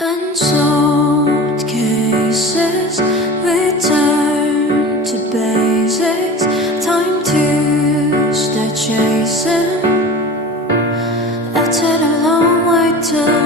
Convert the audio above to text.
Unsolved cases return to basics. Time to start chasing after the long wait.